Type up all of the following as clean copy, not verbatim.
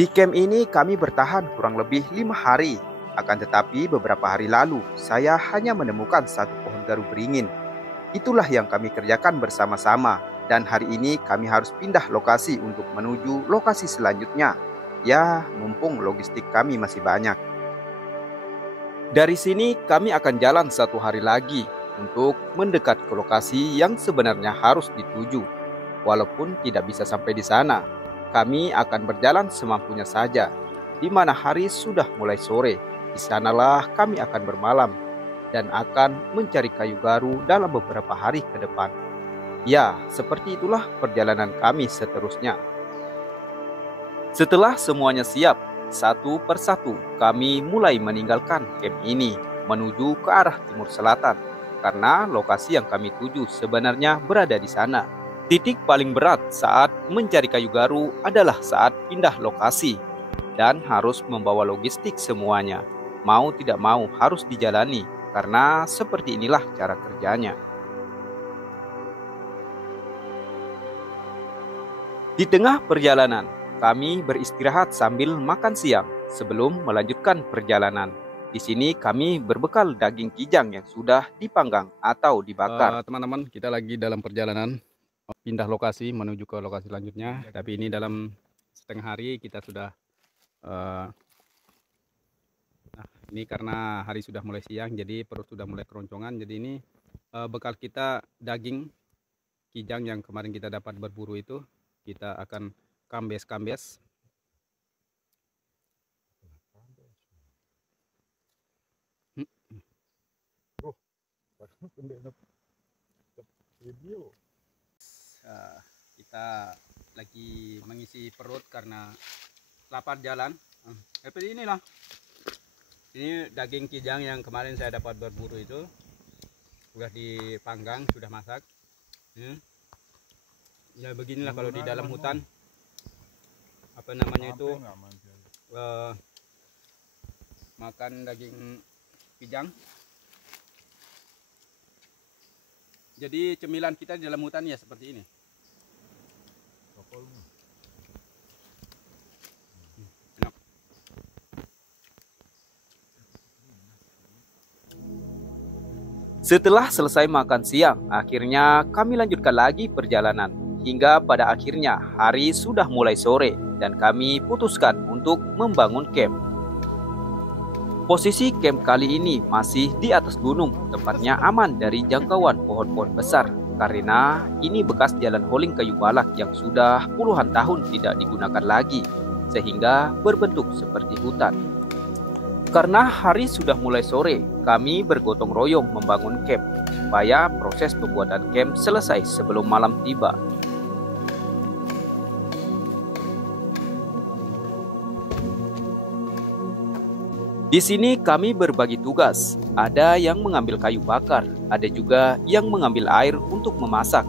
Di camp ini kami bertahan kurang lebih 5 hari. Akan tetapi beberapa hari lalu saya hanya menemukan satu pohon garu beringin. Itulah yang kami kerjakan bersama-sama. Dan hari ini kami harus pindah lokasi untuk menuju lokasi selanjutnya. Ya, mumpung logistik kami masih banyak. Dari sini kami akan jalan 1 hari lagi untuk mendekat ke lokasi yang sebenarnya harus dituju. Walaupun tidak bisa sampai di sana, kami akan berjalan semampunya saja. Di mana hari sudah mulai sore, di sanalah kami akan bermalam dan akan mencari kayu garu dalam beberapa hari ke depan. Ya, seperti itulah perjalanan kami seterusnya. Setelah semuanya siap, satu persatu kami mulai meninggalkan camp ini menuju ke arah timur selatan karena lokasi yang kami tuju sebenarnya berada di sana. Titik paling berat saat mencari kayu garu adalah saat pindah lokasi dan harus membawa logistik semuanya. Mau tidak mau harus dijalani karena seperti inilah cara kerjanya. Di tengah perjalanan, kami beristirahat sambil makan siang sebelum melanjutkan perjalanan. Di sini kami berbekal daging kijang yang sudah dipanggang atau dibakar. Teman-teman, kita lagi dalam perjalanan pindah lokasi menuju ke lokasi selanjutnya. Tapi ini dalam setengah hari kita sudah nah, ini karena hari sudah mulai siang, jadi perut sudah mulai keroncongan. Jadi ini bekal kita daging kijang yang kemarin kita dapat berburu itu. Kita akan kambes-kambes. Kita lagi mengisi perut karena lapar jalan. Seperti inilah. Ini daging kijang yang kemarin saya dapat berburu itu. Sudah dipanggang, sudah masak. Ya beginilah kalau di dalam hutan, apa namanya itu, makan daging kijang. Jadi cemilan kita di dalam hutan ya seperti ini. Enak. Setelah selesai makan siang, akhirnya kami lanjutkan lagi perjalanan. Hingga pada akhirnya hari sudah mulai sore dan kami putuskan untuk membangun camp. Posisi camp kali ini masih di atas gunung, tempatnya aman dari jangkauan pohon-pohon besar. Karena ini bekas jalan holing kayu balak yang sudah puluhan tahun tidak digunakan lagi, sehingga berbentuk seperti hutan. Karena hari sudah mulai sore, kami bergotong royong membangun camp, supaya proses pembuatan camp selesai sebelum malam tiba. Di sini kami berbagi tugas, ada yang mengambil kayu bakar, ada juga yang mengambil air untuk memasak.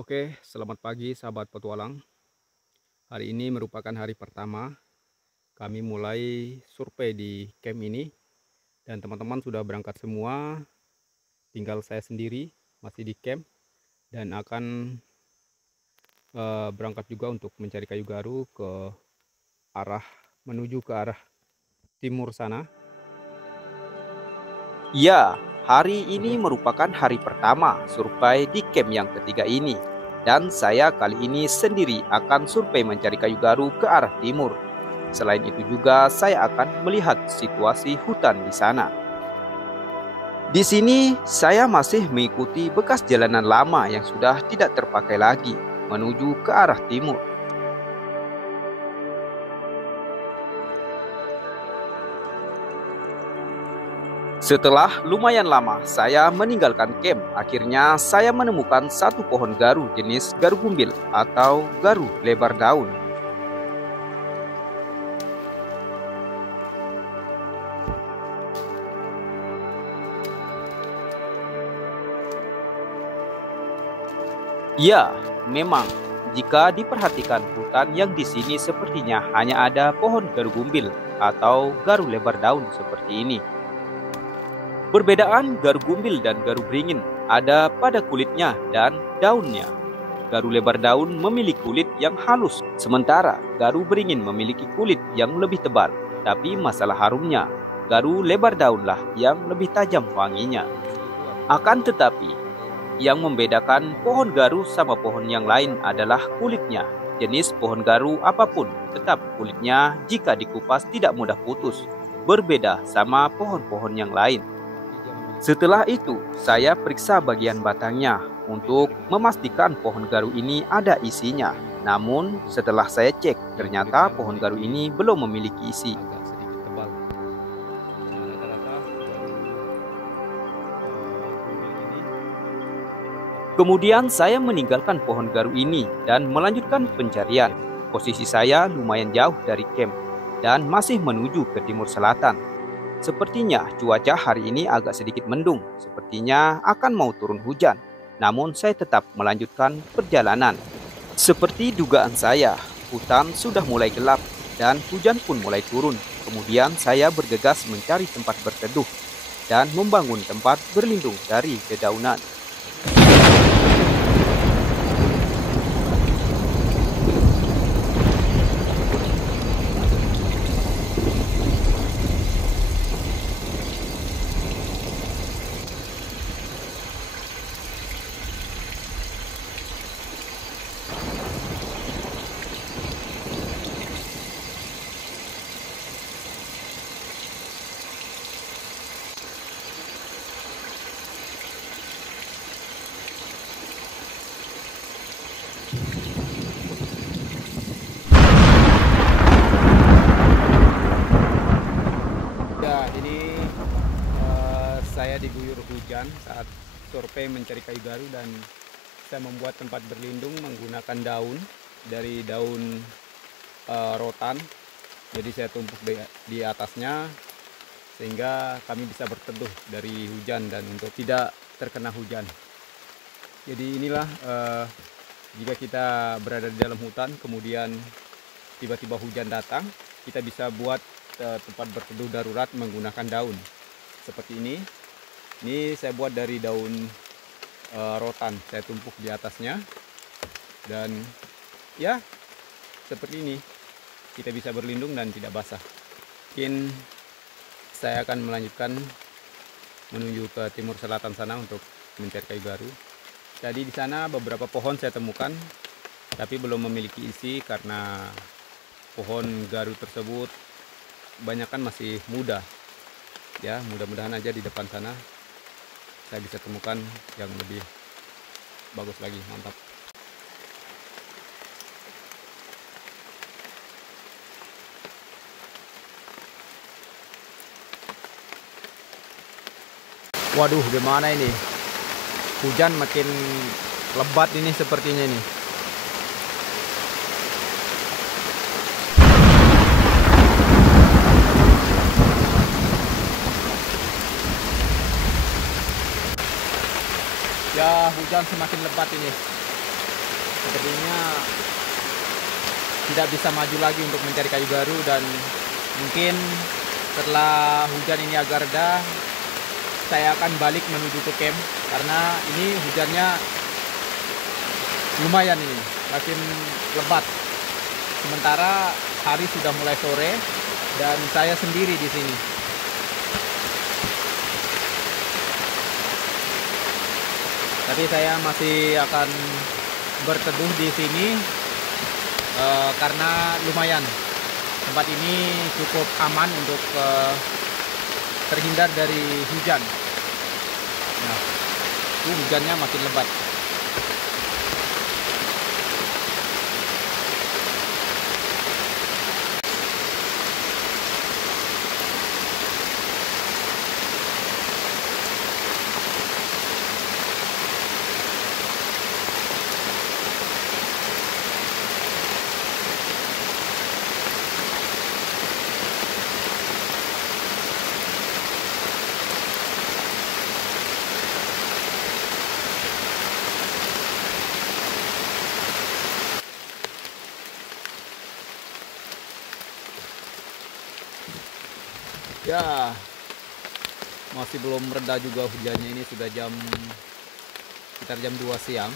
Oke, selamat pagi sahabat petualang. Hari ini merupakan hari pertama kami mulai survei di camp ini. Dan teman-teman sudah berangkat semua. Tinggal saya sendiri masih di camp. Dan akan berangkat juga untuk mencari kayu garu menuju ke arah timur sana. Ya, hari ini merupakan hari pertama survei di camp yang ketiga ini. Dan saya kali ini sendiri akan survei mencari kayu garu ke arah timur. Selain itu juga saya akan melihat situasi hutan di sana. Di sini saya masih mengikuti bekas jalanan lama yang sudah tidak terpakai lagi menuju ke arah timur. Setelah lumayan lama saya meninggalkan camp, akhirnya saya menemukan satu pohon garu jenis garu gumbil atau garu lebar daun. Ya, memang jika diperhatikan hutan yang di sini sepertinya hanya ada pohon garu gumbil atau garu lebar daun seperti ini. Perbedaan garu gumbil dan garu beringin ada pada kulitnya dan daunnya. Garu lebar daun memiliki kulit yang halus, sementara garu beringin memiliki kulit yang lebih tebal. Tapi masalah harumnya, garu lebar daunlah yang lebih tajam wanginya. Akan tetapi, yang membedakan pohon garu sama pohon yang lain adalah kulitnya. Jenis pohon garu apapun, tetap kulitnya jika dikupas tidak mudah putus, berbeda sama pohon-pohon yang lain. Setelah itu, saya periksa bagian batangnya untuk memastikan pohon garu ini ada isinya. Namun, setelah saya cek, ternyata pohon garu ini belum memiliki isi. Kemudian saya meninggalkan pohon garu ini dan melanjutkan pencarian. Posisi saya lumayan jauh dari camp dan masih menuju ke timur selatan. Sepertinya cuaca hari ini agak sedikit mendung, sepertinya akan mau turun hujan. Namun saya tetap melanjutkan perjalanan. Seperti dugaan saya, hutan sudah mulai gelap dan hujan pun mulai turun. Kemudian saya bergegas mencari tempat berteduh dan membangun tempat berlindung dari dedaunan. Saya diguyur hujan saat survei mencari kayu garu dan saya membuat tempat berlindung menggunakan daun dari daun rotan. Jadi saya tumpuk di atasnya sehingga kami bisa berteduh dari hujan dan untuk tidak terkena hujan. Jadi inilah jika kita berada di dalam hutan kemudian tiba-tiba hujan datang, kita bisa buat tempat berteduh darurat menggunakan daun seperti ini. Ini saya buat dari daun rotan, saya tumpuk di atasnya dan ya seperti ini kita bisa berlindung dan tidak basah. Mungkin saya akan melanjutkan menuju ke timur selatan sana untuk mencari kayu garu. Jadi di sana beberapa pohon saya temukan tapi belum memiliki isi karena pohon garu tersebut kebanyakan masih muda. Ya, mudah-mudahan aja di depan sana saya bisa temukan yang lebih bagus lagi. Mantap. Waduh, gimana ini? Hujan makin lebat ini sepertinya ini. Ya, hujan semakin lebat ini. Sepertinya tidak bisa maju lagi untuk mencari kayu garu dan mungkin setelah hujan ini agak reda, saya akan balik menuju ke camp karena ini hujannya lumayan ini, makin lebat. Sementara hari sudah mulai sore dan saya sendiri di sini. Tapi saya masih akan berteduh di sini karena lumayan tempat ini cukup aman untuk terhindar dari hujan. Nah, itu hujannya makin lebat. Ya, masih belum reda juga hujannya, ini sudah sekitar jam 2 siang.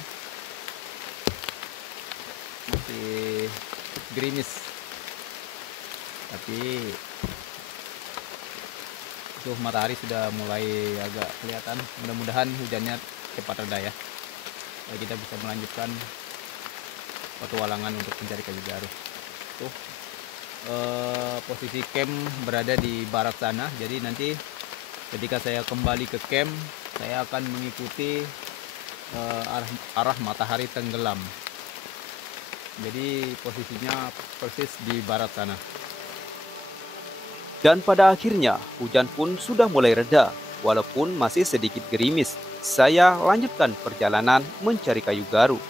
Masih gerimis. Tapi matahari sudah mulai agak kelihatan. Mudah-mudahan hujannya cepat reda ya. Supaya kita bisa melanjutkan petualangan untuk mencari kayu garu. Tuh, posisi camp berada di barat sana. Jadi nanti ketika saya kembali ke camp, saya akan mengikuti arah matahari tenggelam. Jadi posisinya persis di barat sana. Dan pada akhirnya hujan pun sudah mulai reda. Walaupun masih sedikit gerimis, saya lanjutkan perjalanan mencari kayu garu.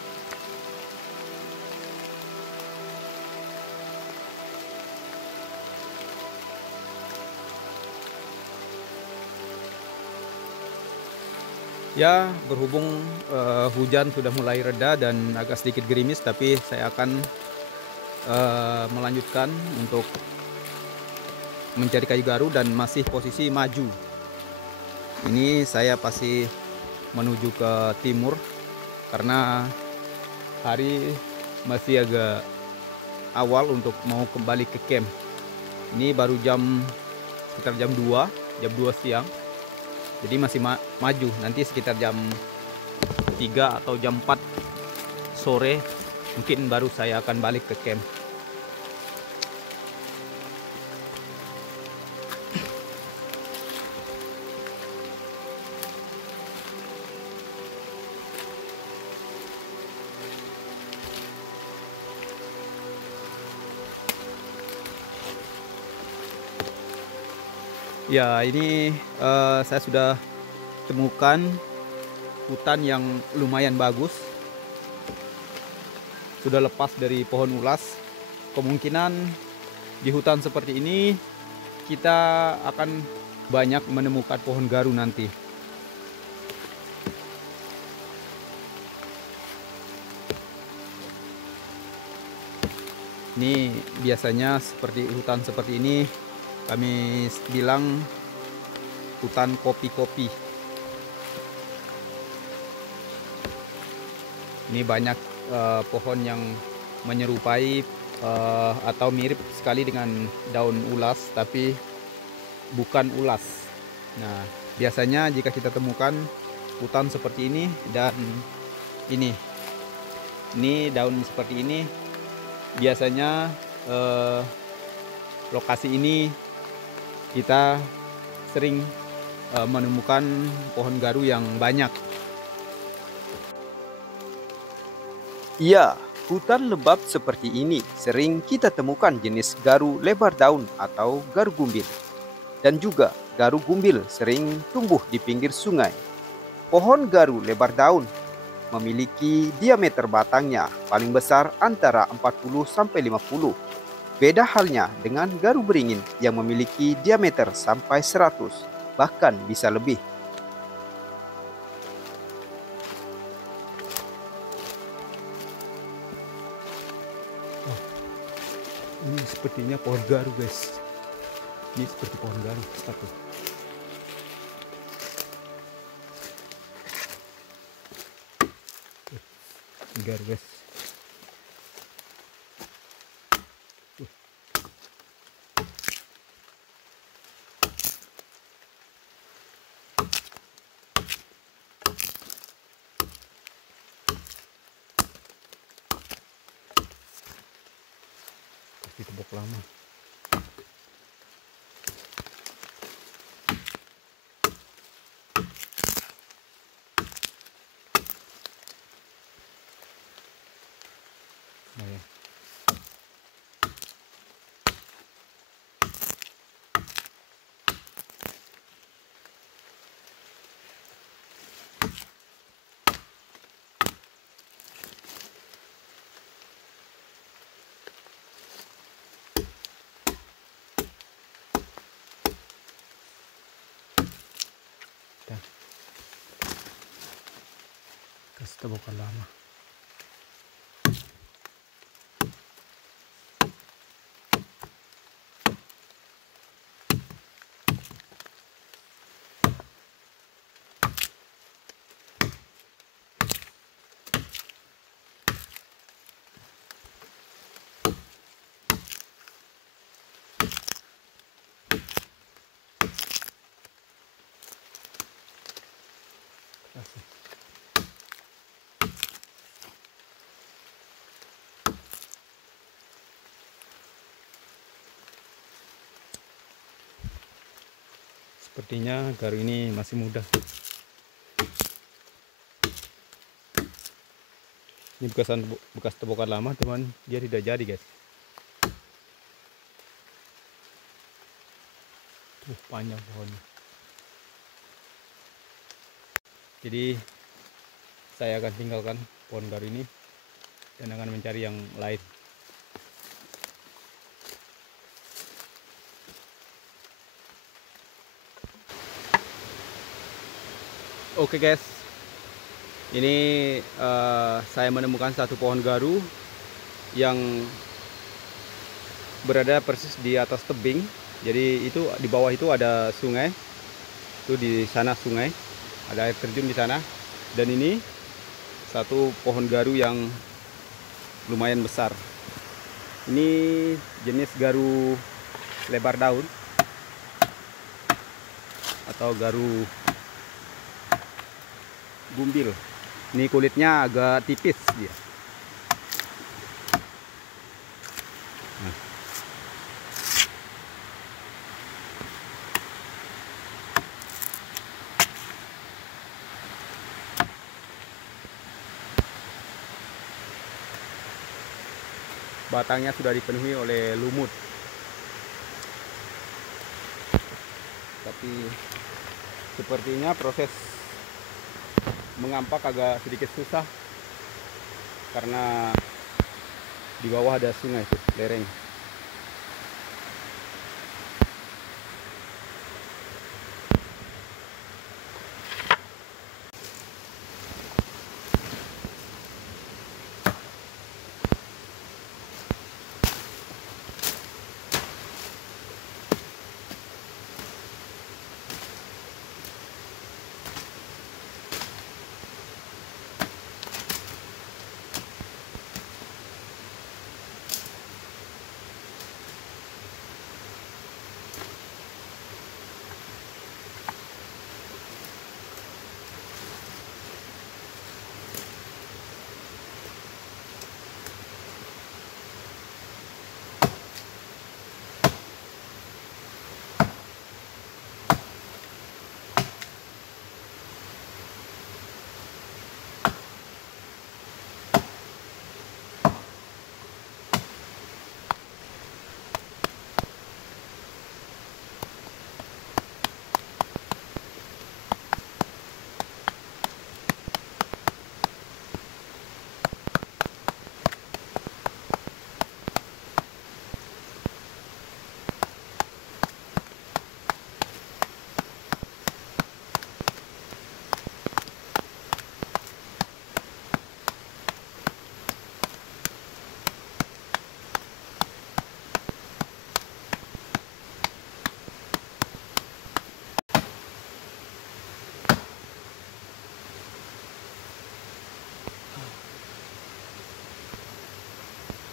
Ya, berhubung hujan sudah mulai reda dan agak sedikit gerimis, tapi saya akan melanjutkan untuk mencari kayu garu dan masih posisi maju. Ini saya pasti menuju ke timur karena hari masih agak awal untuk mau kembali ke camp. Ini baru sekitar jam 2 siang. Jadi masih maju, nanti sekitar jam 3 atau jam 4 sore mungkin baru saya akan balik ke camp. Ya, ini saya sudah temukan hutan yang lumayan bagus. Sudah lepas dari pohon ulas. Kemungkinan di hutan seperti ini kita akan banyak menemukan pohon garu nanti. Ini biasanya seperti hutan seperti ini kami bilang hutan kopi-kopi. Ini banyak pohon yang menyerupai atau mirip sekali dengan daun ulas, tapi bukan ulas. Nah, biasanya jika kita temukan hutan seperti ini dan ini daun seperti ini, biasanya lokasi ini kita sering menemukan pohon garu yang banyak. Iya, hutan lebat seperti ini sering kita temukan jenis garu lebar daun atau garu gumbil. Dan juga garu gumbil sering tumbuh di pinggir sungai. Pohon garu lebar daun memiliki diameter batangnya paling besar antara 40 sampai 50. Beda halnya dengan garu beringin yang memiliki diameter sampai 100, bahkan bisa lebih. Ini sepertinya pohon garu, guys. Ini seperti pohon garu. Satu. Garu, guys. Itu bok lama. Nah, ya. Kasih tabukan lama. Sepertinya garu ini masih muda. Ini bekas temukan lama, teman. Dia tidak jadi, guys. Panjang pohonnya. Jadi saya akan tinggalkan pohon garu ini dan akan mencari yang lain. Oke guys, ini saya menemukan satu pohon garu yang berada persis di atas tebing. Jadi itu di bawah itu ada sungai. Itu di sana sungai, ada air terjun di sana. Dan ini satu pohon garu yang lumayan besar. Ini jenis garu lebar daun atau garu gumbil. Ini kulitnya agak tipis dia. Nah. Batangnya sudah dipenuhi oleh lumut. Tapi sepertinya proses mengampak agak sedikit susah karena di bawah ada sungai tuh, lereng.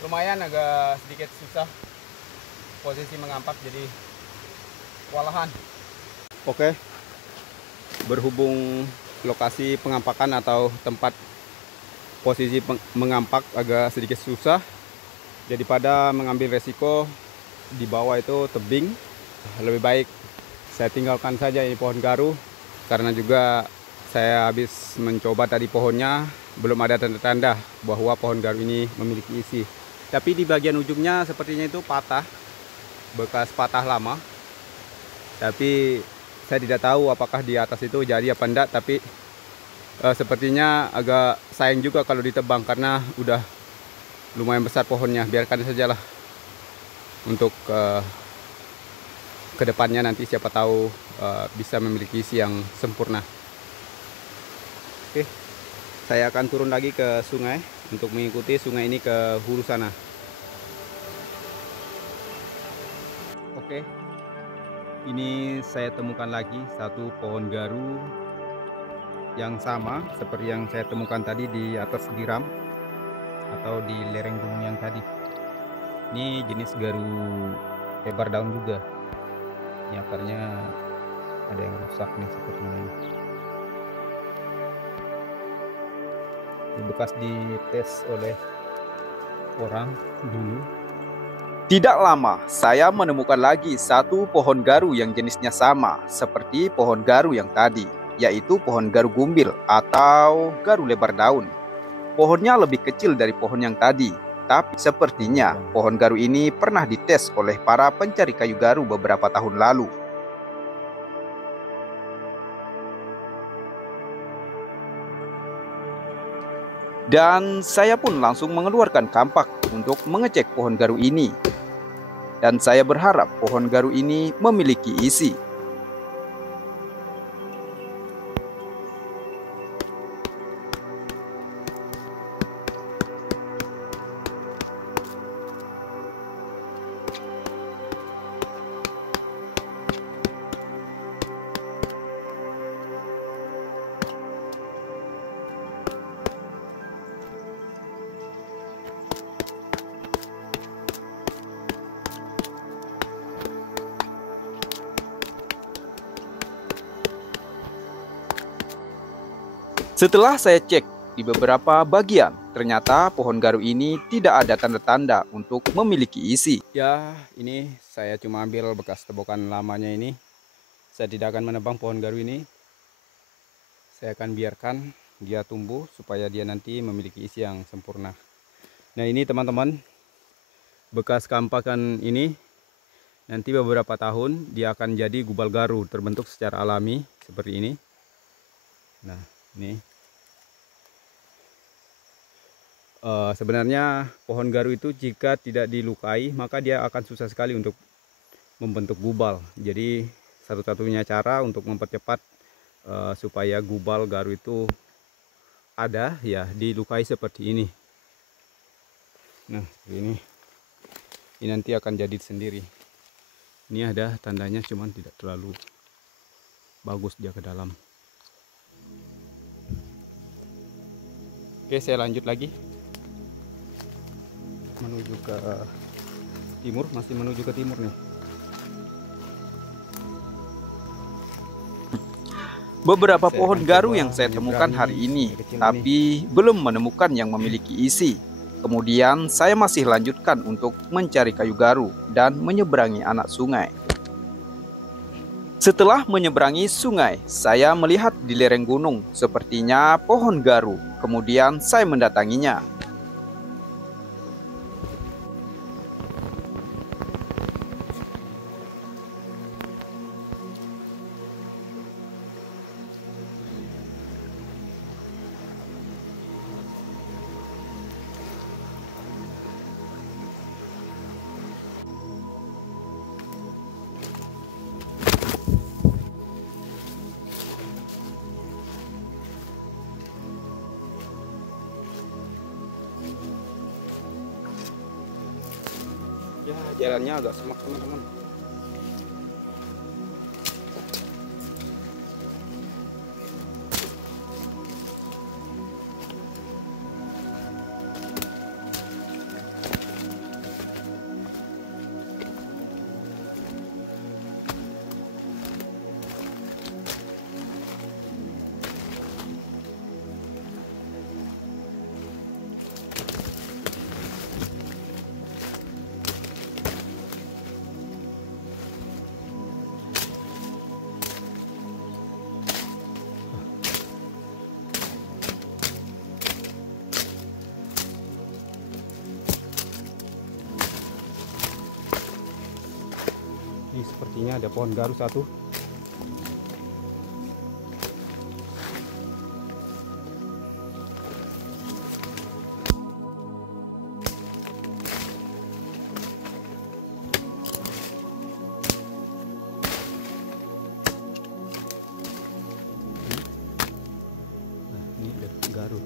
Lumayan agak sedikit susah posisi mengampak, jadi kewalahan. Oke, berhubung lokasi pengampakan atau tempat posisi mengampak agak sedikit susah, daripada mengambil resiko di bawah itu tebing, lebih baik saya tinggalkan saja ini pohon garu, karena juga saya habis mencoba tadi pohonnya, belum ada tanda-tanda bahwa pohon garu ini memiliki isi. Tapi di bagian ujungnya sepertinya itu patah, bekas patah lama. Tapi saya tidak tahu apakah di atas itu jadi apa enggak, tapi sepertinya agak sayang juga kalau ditebang karena udah lumayan besar pohonnya. Biarkan sajalah untuk kedepannya, nanti siapa tahu bisa memiliki isi yang sempurna. Oke, saya akan turun lagi ke sungai untuk mengikuti sungai ini ke hulu sana. Oke, ini saya temukan lagi satu pohon garu yang sama seperti yang saya temukan tadi di atas giram atau di lereng gunung yang tadi. Ini jenis garu lebar daun juga. Ini akarnya ada yang rusak nih sepertinya. Ini bekas dites oleh orang dulu, Tidak lama, saya menemukan lagi satu pohon garu yang jenisnya sama seperti pohon garu yang tadi, yaitu pohon garu gumbil atau garu lebar daun. Pohonnya lebih kecil dari pohon yang tadi, tapi sepertinya pohon garu ini pernah dites oleh para pencari kayu garu beberapa tahun lalu. Dan saya pun langsung mengeluarkan kampak untuk mengecek pohon garu ini. Dan saya berharap pohon garu ini memiliki isi. Setelah saya cek di beberapa bagian, ternyata pohon garu ini tidak ada tanda-tanda untuk memiliki isi. Ya, ini saya cuma ambil bekas tebokan lamanya ini. Saya tidak akan menebang pohon garu ini. Saya akan biarkan dia tumbuh supaya dia nanti memiliki isi yang sempurna. Nah, ini teman-teman, bekas kampakan ini nanti beberapa tahun dia akan jadi gubal garu terbentuk secara alami seperti ini. Nah, ini sebenarnya pohon garu itu jika tidak dilukai maka dia akan susah sekali untuk membentuk gubal. Jadi satu-satunya cara untuk mempercepat supaya gubal garu itu ada, ya dilukai seperti ini. Nah, ini nanti akan jadi sendiri. Ini ada tandanya, cuman tidak terlalu bagus dia ke dalam. Oke, saya lanjut lagi menuju ke timur, masih menuju ke timur nih. Beberapa pohon garu yang saya temukan hari ini, tapi belum menemukan yang memiliki isi. Kemudian saya masih lanjutkan untuk mencari kayu garu dan menyeberangi anak sungai. Setelah menyeberangi sungai, saya melihat di lereng gunung sepertinya pohon garu. Kemudian saya mendatanginya. Ya, jalannya agak semak teman-teman. Ini sepertinya ada pohon garu satu. Nah, ini ada garu.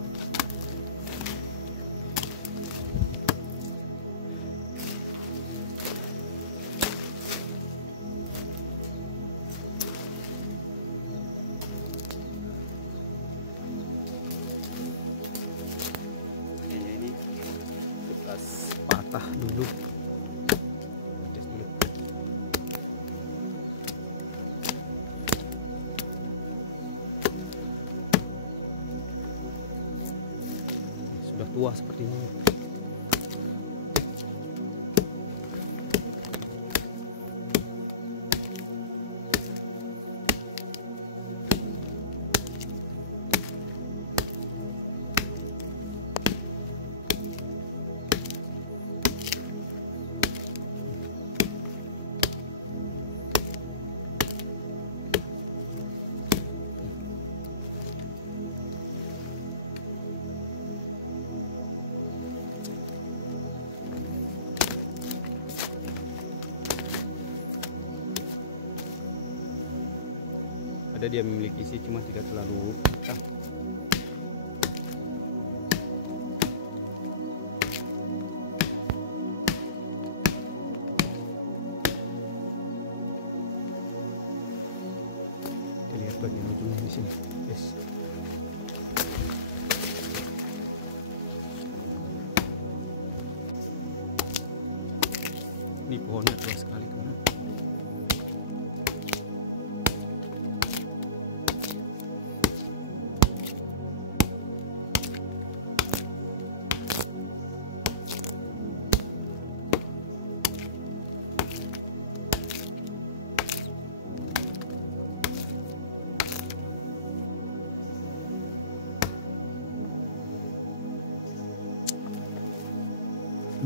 Patah dulu, tes dulu. Sudah tua seperti ini. ada dia memiliki isi, cuma tidak terlalu hitam. Kita lihat bagian ujungnya di sini, guys. Ini pohonnya tua sekali teman.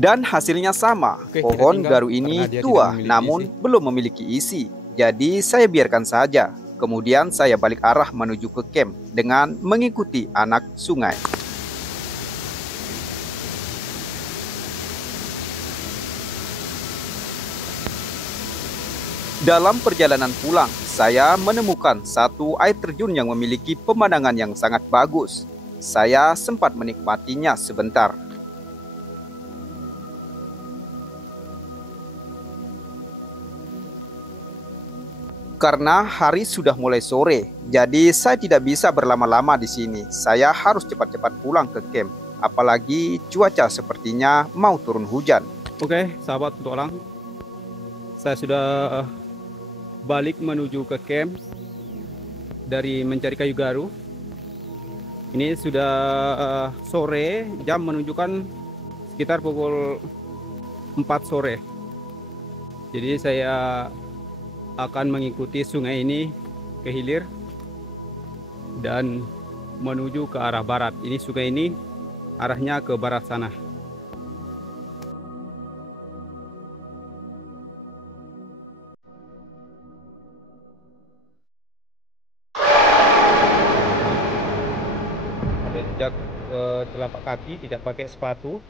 Dan hasilnya sama, Oke, pohon kita tinggal garu ini karena dia tua tidak memiliki namun isi. belum memiliki isi. Jadi saya biarkan saja. Kemudian saya balik arah menuju ke camp dengan mengikuti anak sungai. Dalam perjalanan pulang, saya menemukan satu air terjun yang memiliki pemandangan yang sangat bagus. Saya sempat menikmatinya sebentar. Karena hari sudah mulai sore, jadi saya tidak bisa berlama-lama di sini. Saya harus cepat-cepat pulang ke camp. Apalagi cuaca sepertinya mau turun hujan. Oke, sahabat petualang, saya sudah balik menuju ke camp dari mencari kayu garu. Ini sudah sore, jam menunjukkan sekitar pukul 4 sore. Jadi saya akan mengikuti sungai ini ke hilir dan menuju ke arah barat. Ini sungai ini arahnya ke barat sana. Ada jejak telapak kaki, tidak pakai sepatu.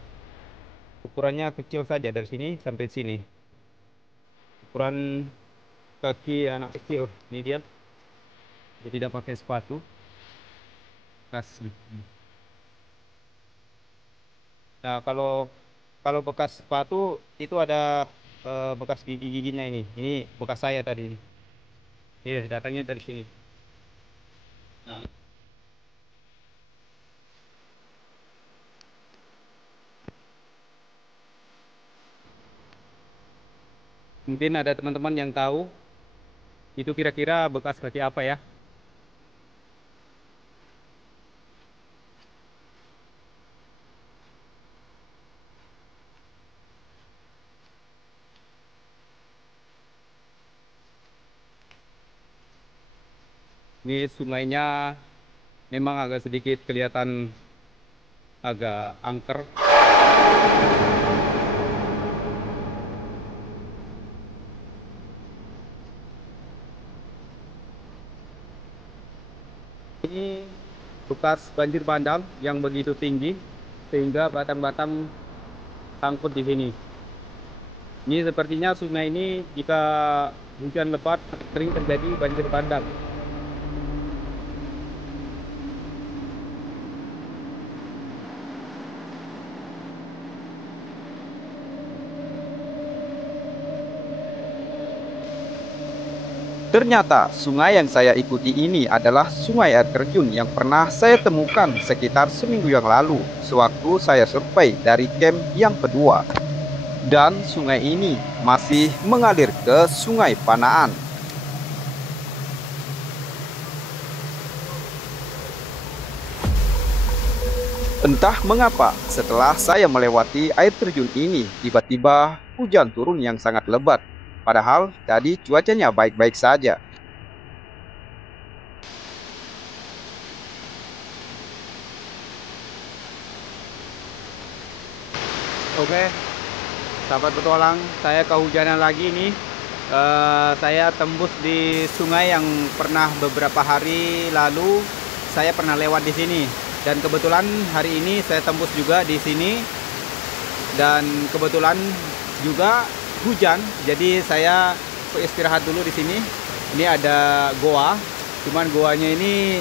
Ukurannya kecil saja, dari sini sampai sini. Ukuran kaki anak kecil, ini dia. Jadi tidak pakai sepatu. Nah, kalau bekas sepatu itu ada bekas gigi-giginya ini. Ini bekas saya tadi. Ini datangnya dari sini. Nah. Mungkin ada teman-teman yang tahu itu kira-kira bekas kaki apa ya? Ini sungainya memang agak sedikit kelihatan agak angker. Ini bekas banjir bandang yang begitu tinggi sehingga batang-batang sangkut di sini. Ini sepertinya sungai ini jika hujan lebat sering terjadi banjir bandang. Ternyata sungai yang saya ikuti ini adalah sungai air terjun yang pernah saya temukan sekitar seminggu yang lalu sewaktu saya survei dari camp yang kedua. Dan sungai ini masih mengalir ke Sungai Panaan. Entah mengapa setelah saya melewati air terjun ini, tiba-tiba hujan turun yang sangat lebat. Padahal tadi cuacanya baik-baik saja. Oke, sahabat petualang, saya kehujanan lagi nih. Saya tembus di sungai yang pernah beberapa hari lalu saya pernah lewat di sini. Dan kebetulan hari ini saya tembus juga di sini. Dan kebetulan juga hujan, jadi saya istirahat dulu di sini. Ini ada goa Cuman goanya ini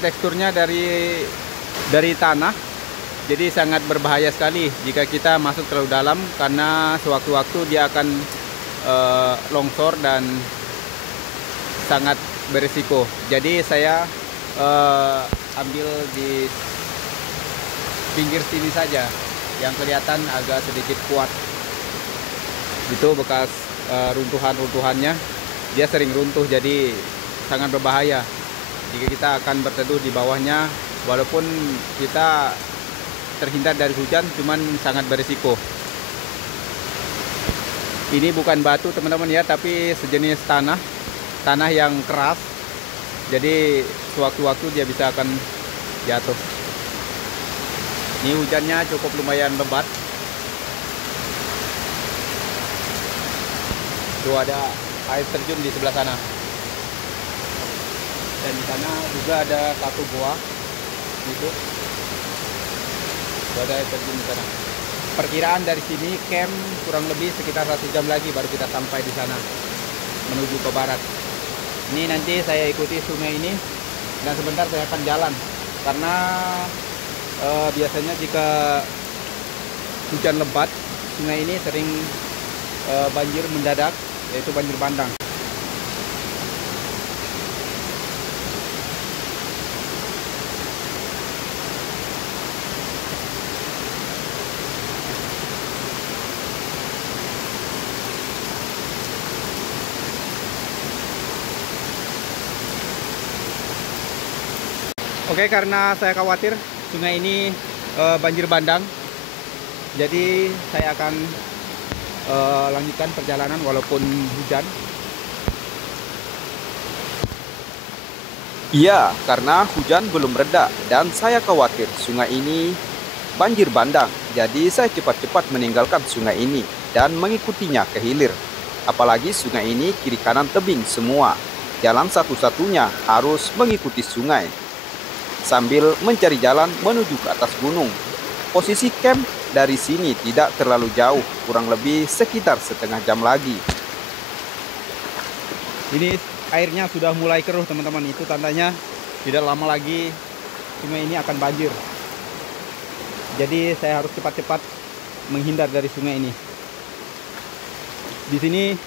teksturnya dari tanah, jadi sangat berbahaya sekali jika kita masuk terlalu dalam, karena sewaktu-waktu dia akan longsor dan sangat berisiko. Jadi saya ambil di pinggir sini saja yang kelihatan agak sedikit kuat. Itu bekas runtuhan-runtuhannya, dia sering runtuh, jadi sangat berbahaya jika kita akan berteduh di bawahnya. Walaupun kita terhindar dari hujan, cuman sangat berisiko. Ini bukan batu teman-teman ya, tapi sejenis tanah yang keras, jadi sewaktu-waktu dia bisa akan jatuh. Ini hujannya cukup lumayan lebat. Tuh ada air terjun di sebelah sana. Dan di sana juga ada satu goa. Itu. Ada air terjun di sana. Perkiraan dari sini camp kurang lebih sekitar 1 jam lagi baru kita sampai di sana menuju ke barat. Ini nanti saya ikuti sungai ini dan sebentar saya akan jalan, karena biasanya jika hujan lebat, sungai ini sering banjir mendadak, yaitu banjir bandang. Oke, karena saya khawatir sungai ini banjir bandang, jadi saya akan lanjutkan perjalanan walaupun hujan. Iya, karena hujan belum reda dan saya khawatir sungai ini banjir bandang. Jadi saya cepat-cepat meninggalkan sungai ini dan mengikutinya ke hilir. Apalagi sungai ini kiri kanan tebing semua. Jalan satu-satunya harus mengikuti sungai sambil mencari jalan menuju ke atas gunung. Posisi camp dari sini tidak terlalu jauh, kurang lebih sekitar setengah jam lagi. Ini airnya sudah mulai keruh teman-teman, itu tandanya tidak lama lagi sungai ini akan banjir. Jadi saya harus cepat-cepat menghindar dari sungai ini. Di sini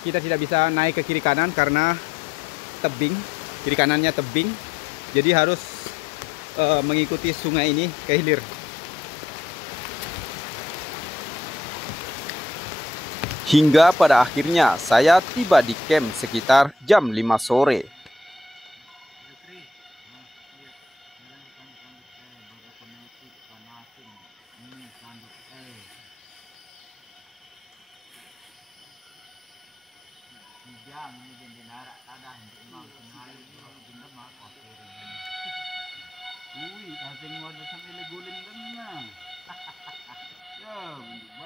kita tidak bisa naik ke kiri kanan karena tebing, kiri kanannya tebing. Jadi harus mengikuti sungai ini ke hilir. Hingga pada akhirnya saya tiba di camp sekitar jam 5 sore.